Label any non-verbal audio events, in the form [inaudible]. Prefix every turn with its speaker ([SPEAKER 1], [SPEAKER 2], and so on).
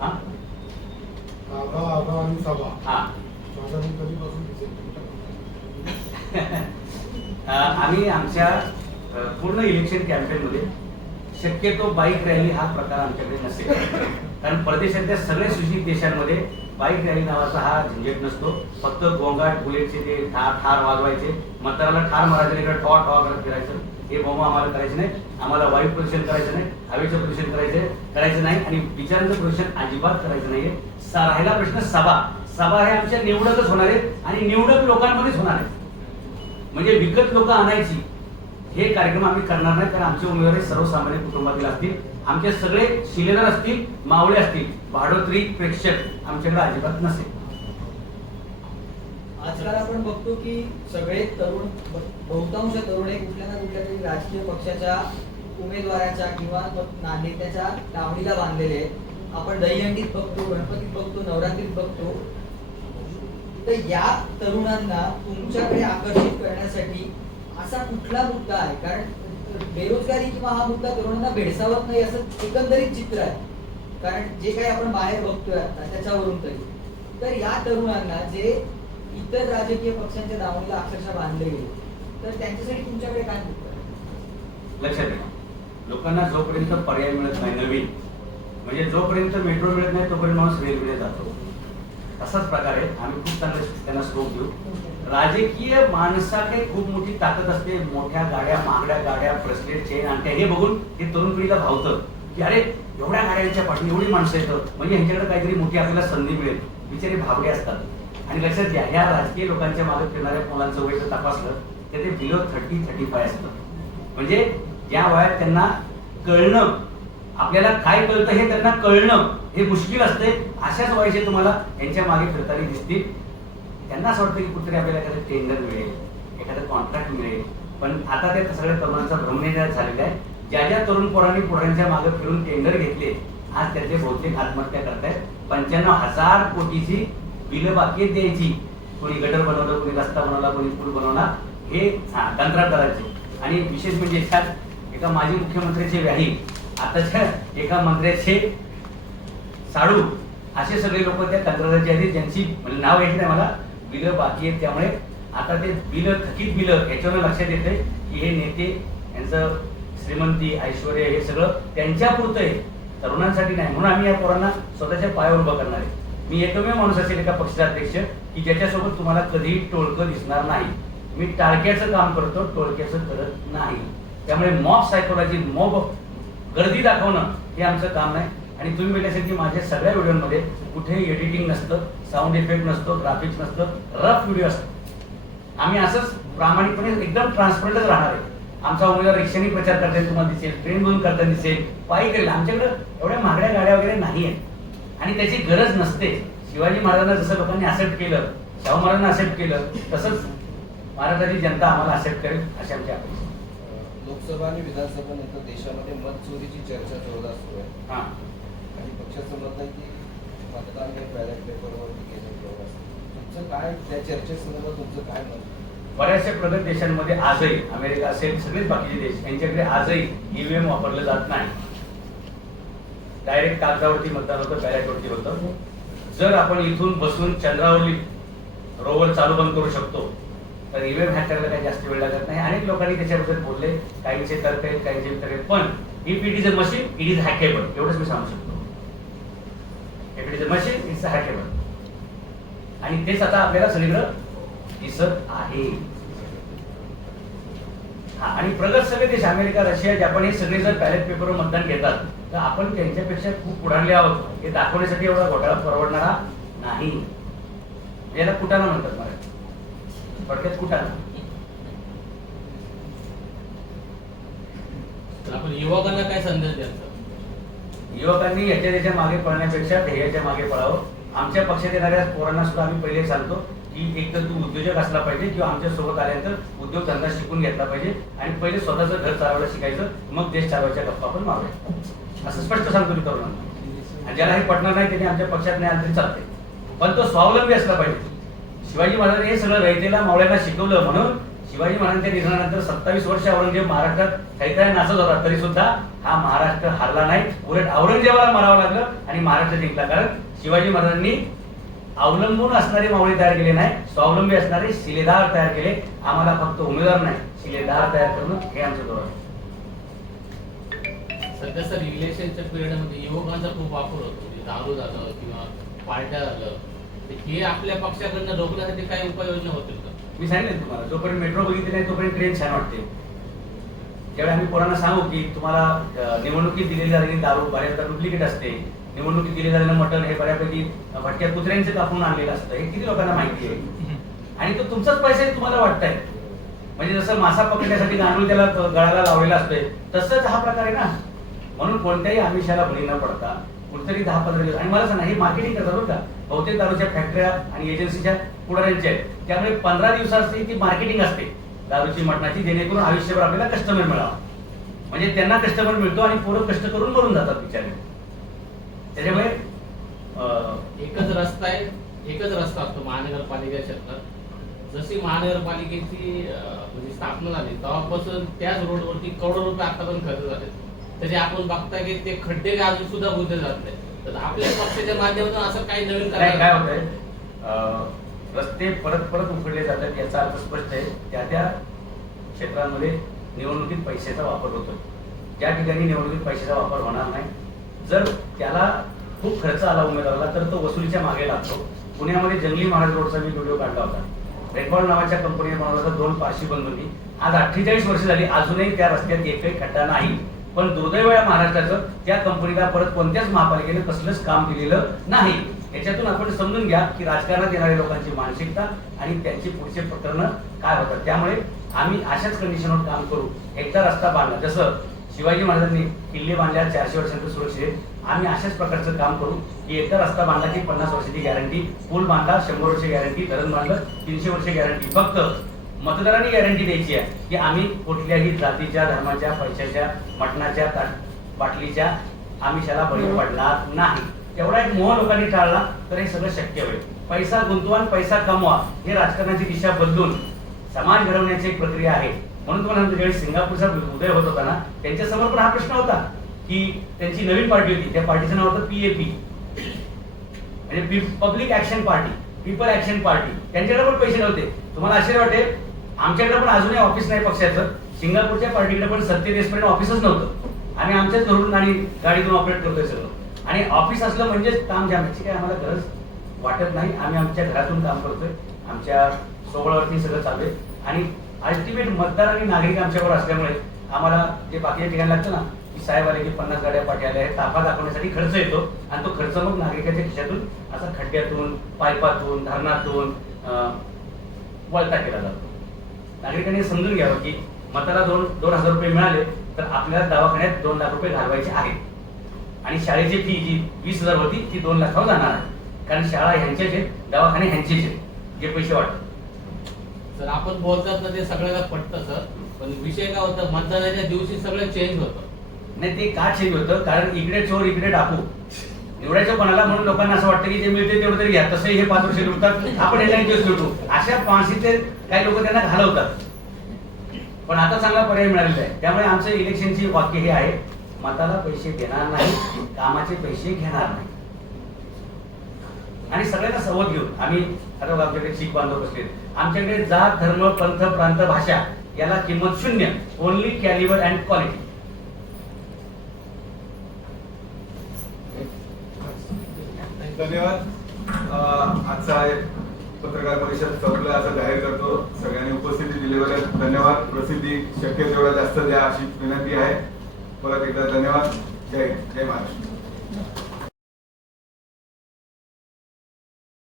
[SPEAKER 1] हा?
[SPEAKER 2] आबा आबा आणि सभा.
[SPEAKER 1] हा.
[SPEAKER 2] साधारण कधीपासून दिसेल [laughs]
[SPEAKER 1] अ, आम्ही आमच्या पूर्ण इलेक्शन कॅम्पेनमध्ये शक्यतो बाईक रॅली हा प्रकार आमच्याकडे नसेल. कारण परदेशातल्या सगळ्या सुशिक्षित देशांमध्ये बाईक रॅली नावाचा हा झंझट नसतो. फक्त गोंगाट बुलेटचे ते ठार ठार वाजवायचे. मतदाराला ठार मारायचं इकडे ठॉ ठॉ करत फिरायचं. हे बाबा आम्हाला करायचे नाही आम्हाला वायू प्रदूषण करायचं नाही हवेचं प्रदूषण करायचं करायचं नाही आणि विचारांचं प्रदूषण अजिबात करायचं नाहीये. सा- राहिला प्रश्न सभा. सभा हे आमच्या निवडकच होणार आहे आणि निवडक लोकांमध्येच होणार आहे म्हणजे विकत लोक आणायची हे कार्यक्रम आम्ही करणार नाही कारण आमचे उमेदवार हे सर्वसामान्य कुटुंबातील असतील. आमचे सगळे शिलेदार असतील मावळे असतील भाडोत्री प्रेक्षक आमच्याकडे अजिबात नसेल.
[SPEAKER 3] आजकाल आपण बघतो की सगळे तरुण बहुतांश तरुण हे कुठल्या ना कुठल्या तरी राजकीय पक्षाच्या उमेदवाराच्या किंवा ना- नेत्याच्या लावणीला बांधलेले आहेत. आपण दहीहंडीत बघतो गणपतीत बघतो नवरात्रीत बघतो. तर या तरुणांना तुमच्याकडे आकर्षित करण्यासाठी असा कुठला मुद्दा आहे? कारण बेरोजगारी किंवा हा मुद्दा तरुणांना भेडसावत नाही असं एकंदरीत चित्र आहे. कारण जे काही आपण बाहेर बघतोय आता त्याच्यावरून तरी. तर या तरुणांना जे इतर राजकीय पक्षांच्या दावणीला अक्षरशः बांधले गेले. तर त्यांच्यासाठी तुमच्याकडे काय
[SPEAKER 1] लक्षात घ्या लोकांना जोपर्यंत पर्याय मिळत नाही नवीन म्हणजे जोपर्यंत मेट्रो मिळत नाही तोपर्यंत माणूस रेल्वेने जातो. असाच प्रकारे आम्ही खूप चांगले त्यांना स्कोप देऊ. राजकीय माणसाकडे खूप मोठी ताकद असते. मोठ्या गाड्या महागड्या गाड्या ब्रेसलेट चेन आणत्या हे बघून हे तरुण पिढीला भावतं की अरे एवढ्या गाड्यांच्या पाठी एवढी माणसं येतं. म्हणजे यांच्याकडे काहीतरी मोठी आपल्याला संधी मिळेल. बिचारे भावडे असतात. आणि लक्षात घ्या ह्या राजकीय लोकांच्या मागे फिरणाऱ्या मुलांचं वय जर तपासलं तर ते बिलो थर्टी थर्टी फाय असतं. म्हणजे ज्या वयात त्यांना कळणं आपल्याला काय कळतं हे त्यांना कळणं हे मुश्किल असते अशाच वयाचे तुम्हाला यांच्या मागे फिरताना दिसतील. त्यांना असं वाटतं की कुठेतरी आपल्याला एखादं टेंडर मिळेल एखादं कॉन्ट्रॅक्ट मिळेल. पण आता त्या सगळ्या तरुणांचा भ्रमनिर्णय झालेला आहे. ज्या ज्या तरुण पोरांनी पोरांच्या मागे फिरून टेंडर घेतले आज त्याचे बहुतेक आत्महत्या करतायत. पंच्याण्णव हजार कोटीची बिलं बाकी आहेत द्यायची. कोणी गटर बनवलं कोणी रस्ता बनवला कोणी पूल बनवला हे हा, करायचे. आणि विशेष म्हणजे ह्यात एका माजी मुख्यमंत्र्याचे व्याही आताच्या एका मंत्र्याचे साडू असे सगळे लोक त्या कंत्राटाचे आहेत. ज्यांची म्हणजे नाव येत नाही मला. बिलं बाकी आहेत त्यामुळे आता ते बिलं थकीत बिलं याच्यावर लक्षात येते की हे नेते यांचं श्रीमंती ऐश्वर हे सगळं त्यांच्या पुरतं आहे. तरुणांसाठी नाही. म्हणून आम्ही या पोरांना स्वतःच्या पायावर उभं करणार आहे. मी एकमेव माणूस असेल एका पक्षाध्यक्ष की ज्याच्यासोबत तुम्हाला कधीही टोळकं दिसणार नाही. मी टाळक्याचं काम करतो टोळक्याचं करत नाही. त्यामुळे मॉब सायकोलॉजी मॉब गर्दी दाखवणं हे आमचं काम नाही आणि तुम्ही म्हटलं असेल की माझ्या सगळ्या व्हिडिओमध्ये कुठेही एडिटिंग नसतं साऊंड इफेक्ट नसतो ग्राफिक्स नसतं रफ व्हिडिओ असतो. आम्ही असंच प्रामाणिकपणे एकदम ट्रान्सपरंटच राहणार आहे. आमचा उमेदवार रिक्षाने प्रचार करताना तुम्हाला दिसेल ट्रेन मधून करताना दिसेल पायी करेल. आमच्याकडे एवढ्या महागड्या गाड्या वगैरे नाही आहेत आणि त्याची गरज नसते. शिवाजी महाराजांना जसं लोकांनी ऍक्सेप्ट केलं शाहू महाराजांना ऍक्सेप्ट केलं तसंच महाराजांची जनता आम्हाला ऍक्सेप्ट करेल अशी आमची अपेक्षा.
[SPEAKER 4] लोकसभा आणि विधानसभा नंतर देशामध्ये मत चोरीची चर्चा जोरदार सुरू आहे.
[SPEAKER 1] हा.
[SPEAKER 4] आणि पक्षाचं मत आहे की मतदान हे बॅलेट पेपरवरती केलं पाहिजे तुमचं काय त्या चर्चेसंदर्भात तुमचं काय मत
[SPEAKER 1] बऱ्याचशा प्रगत देशांमध्ये आजही अमेरिका असेल सगळेच बाकीचे देश यांच्याकडे आजही ईव्हीएम वापरलं जात नाही. डायरेक्ट कागदावरती मतदान होतं बॅलेटवरती होतं जर आपण इथून बसून चंद्रावरली रोवर चालू बंद करू शकतो तर ईव्हीएम हॅक करायला काही जास्त वेळ लागत नाही. अनेक लोकांनी त्याच्याबद्दल बोलले काहींचे तर्क आहेत काहींचे वितर्क आहेत पण if it is a machine it is hackable एवढंच मी सांगू शकतो. If it is a machine it's hackable आणि तेच आता आपल्याला सगळीकडं दिसत आहे. हा आणि प्रगत सगळे देश अमेरिका रशिया जपान हे सगळे जर बॅलेट पेपरवर मतदान घेतात तर आपण त्यांच्यापेक्षा खूप पुढारले आहोत. हे दाखवण्यासाठी एवढा घोटाळा परवडणारा नाही. याला कुटाणा म्हणतात मराठी. थोडक्यात कुटाणा.
[SPEAKER 5] आपण युवकांना काय संदेश द्यायचा
[SPEAKER 1] युवकांनी याच्या त्याच्यामागे पळण्यापेक्षा ध्येयाच्या मागे पळावं. आमच्या पक्षात येणाऱ्या पोरांना सुद्धा आम्ही पहिले सांगतो की एक तर तू उद्योजक असला पाहिजे किंवा आमच्यासोबत आल्यानंतर उद्योगधंदा शिकून घेतला पाहिजे. आणि पहिले स्वतःचं घर चालवायला शिकायचं. मग देश चालवायच्या गप्पा आपण मारूया. असं स्पष्ट सांगतो मी तरुणांना आणि ज्याला हे पटणार नाही त्याने आमच्या पक्षात नाही आलं तरी चालते पण तो स्वावलंबी असला पाहिजे. शिवाजी महाराजांनी हे सगळं रयतेला मावळ्यांना शिकवलं म्हणून शिवाजी महाराजांच्या निधनानंतर सत्तावीस वर्ष औरंगजेब महाराष्ट्रात थैथाय नाचत होता. तरी सुद्धा हा महाराष्ट्र हारला नाही. उलट औरंगजेबाला मारावं लागलं आणि महाराष्ट्र जिंकला. कारण शिवाजी महाराजांनी अवलंबून असणारे मावळे तयार केले नाही स्वावलंबी असणारे शिलेदार तयार केले. आम्हाला फक्त उमेदवार नाही शिलेदार तयार करणं हे आमचं धोरण आहे.
[SPEAKER 5] सध्या सर इलेक्शनच्या पिरियडमध्ये युवकांचा खूप वापर होतो. म्हणजे दारू झालं किंवा पार्ट्या झालं. हे आपल्या पक्षाकडनं रोखण्यासाठी काही उपाययोजना होतील का?
[SPEAKER 1] मी सांगितलं तुम्हाला. जोपर्यंत मेट्रो बघितली नाही तोपर्यंत ट्रेन छान वाटते. त्यावेळी आम्ही पोरांना सांगू की तुम्हाला निवडणुकीत दिलेली झालेली दारू बऱ्याचदा डुप्लिकेट असते. निवडणुकीत दिले झालेलं मटण हे बऱ्यापैकी भटक्या कुत्र्यांचे कापून आणलेलं असतं. हे किती लोकांना माहिती आहे? आणि तो तुमचाच पैसा तुम्हाला वाटतंय. म्हणजे जसं मासा पकडण्यासाठी गांडूळ त्याला गळाला लावलेला असतोय तसंच हा प्रकार आहे ना. म्हणून कोणत्याही आमिषाला बळी न पडता कुठेतरी दहा पंधरा दिवस आणि मला सांगा हे मार्केटिंग करतात बरं का. बहुतेक दारूच्या फॅक्टऱ्या आणि एजन्सीच्या पुढाऱ्यांच्या आहेत. त्यामुळे पंधरा दिवसाची ती मार्केटिंग असते. दारूची मटणाची जेणेकरून आयुष्यभर आपल्याला कस्टमर मिळावा. म्हणजे त्यांना कस्टमर मिळतो आणि पोरं कष्ट करून मरून जातात बिचारे. त्याच्यामुळे अं,
[SPEAKER 5] एकच रस्ता आहे एकच रस्ता असतो महानगरपालिका क्षेत्रात. जशी महानगरपालिकेची म्हणजे स्थापना झाली तेव्हापासून त्याच रोडवरती करोडो रुपये आतापर्यंत खर्च झाले तरी आपण बघता की ते खड्डे अजून सुद्धा बुजले जात नाही तर आपल्या पक्षाच्या माध्यमातून असं काही नवीन
[SPEAKER 1] काय अं, रस्ते परत परत उघडले जातात याचा अर्थ स्पष्ट आहे. त्या त्या क्षेत्रामध्ये निवडणुकीत पैशाचा वापर होतो ज्या ठिकाणी निवडणुकीत पैशाचा वापर होणार नाही जर त्याला खूप खर्च आला उमेदवाराला तर तो वसुलीच्या मागे लागतो. पुण्यामध्ये जंगली महाराज रोडचा मी व्हिडिओ काढला होता. रेकॉर्ड नावाच्या कंपनीने बनवला होता दोन पाचशे बंधूंनी आज अठ्ठेचाळीस वर्ष झाली अजूनही त्या रस्त्यात एकही खड्डा नाही. पण दुर्दैव आहे महाराष्ट्राचं त्या कंपनीला परत कोणत्याच महापालिकेने कसलंच काम दिलेलं नाही. याच्यातून आपण समजून घ्या की राजकारणात येणाऱ्या लोकांची मानसिकता आणि त्यांची पुढचे प्रकरण काय होतात. त्यामुळे आम्ही अशाच कंडिशनवर काम करू. एकदा रस्ता बांधला. जसं शिवाजी महाराजांनी किल्ले बांधल्या चारशे वर्षांचं सुरक्षित. आम्ही अशाच प्रकारचं काम करू की एकदा रस्ता बांधला की पन्नास वर्षाची गॅरंटी पूल बांधला शंभर वर्ष गॅरंटी धरण बांधलं तीनशे वर्ष गॅरंटी फक्त मतदारांनी गॅरंटी द्यायची आहे की आम्ही कुठल्याही जातीच्या धर्माच्या पैशाच्या मटणाच्या बाटलीच्या आमिषाला बळी पडणार नाही. तेवढा एक मोह लोकांनी टाळला तर हे सगळं शक्य होईल. पैसा गुंतवा पैसा कमवा हे राजकारणाची दिशा बदलून समाज घडवण्याची एक प्रक्रिया आहे. म्हणून तुम्हाला ज्यावेळी सिंगापूरचा उदय होत होता ना त्यांच्यासमोर पण हा प्रश्न होता की त्यांची नवीन पार्टी होती त्या पार्टीचं नाव होतं पीएपी म्हणजे public action party people action party. त्यांच्याकडे पण पैसे नव्हते. तुम्हाला आश्चर्य वाटेल आमच्याकडे पण अजूनही ऑफिस नाही पक्षाचं. सिंगापूरच्या पार्टीकडे पण सत्य देशपर्यंत ऑफिसच नव्हतं. आम्ही आमच्याच घरून आणि गाडीतून ऑपरेट करतोय सगळं. आणि ऑफिस असलं म्हणजेच काम जाण्याची काही आम्हाला गरज वाटत नाही. आम्ही आमच्या घरातून काम करतोय. आमच्या सोबळावरती सगळं चालू आहे. आणि अल्टिमेट मतदार आणि नागरिक आमच्यावर असल्यामुळे आम्हाला जे बाकीच्या ठिकाणी लागतं ना की साहेब आले की पन्नास गाड्या पाठी आल्या ताफा दाखवण्यासाठी खर्च येतो. आणि तो खर्च मग नागरिकाच्या खिशातून असा खड्ड्यातून पाईपातून धरणातून वळता केला जातो. नागरिकांनी समजून घ्यावं की मताला दोन दोन हजार रुपये मिळाले तर आपल्याला दवाखान्यात दोन लाख रुपये घालवायचे आहेत. आणि शाळेची फी जी वीस हजार होती ती दोन लाखावर जाणार आहे. कारण शाळा ह्यांच्याच आहेत दवाखाने ह्यांचेच आहेत. जे पैसे वाटतात
[SPEAKER 5] सर आपण बोलतात ना ते सगळ्याला पटतं सर. पण विषय काय होतं मतदानाच्या दिवशी सगळं चेंज होतं.
[SPEAKER 1] नाही ते का चेंज होतं? कारण इकडे चोर इकडे टाकू निवडायचं कोणाला म्हणून लोकांना असं वाटतं की जे मिळते तेवढं तरी घ्या. तसं हे पाच वर्ष लुटतात. आपण हे लँग्वेज लुटू. अशा पाचशेचे काही लोक त्यांना घालवतात. पण आता चांगला पर्याय मिळालेला आहे. त्यामुळे आमचं इलेक्शनची वाक्य हे आहे मताला पैसे देणार नाही कामाचे पैसे घेणार नाही. आणि सगळ्यांना संवाद घेऊन आम्ही ठरवलं आपल्याकडे आमच्याकडे शीख बांधव बसले आमच्याकडे जात धर्म पंथ प्रांत भाषा याला किंमत शून्य. ओनली कॅलिबर अँड क्वालिटी
[SPEAKER 6] धन्यवाद. आजचा पत्रकार परिषद संपला असं जाहीर करतो. सगळ्यांनी उपस्थिती दिल्याबद्दल धन्यवाद. प्रसिद्धी शक्य तेवढा जास्त द्या अशी विनंती आहे. परत एकदा धन्यवाद. जय जय महाराष्ट्र.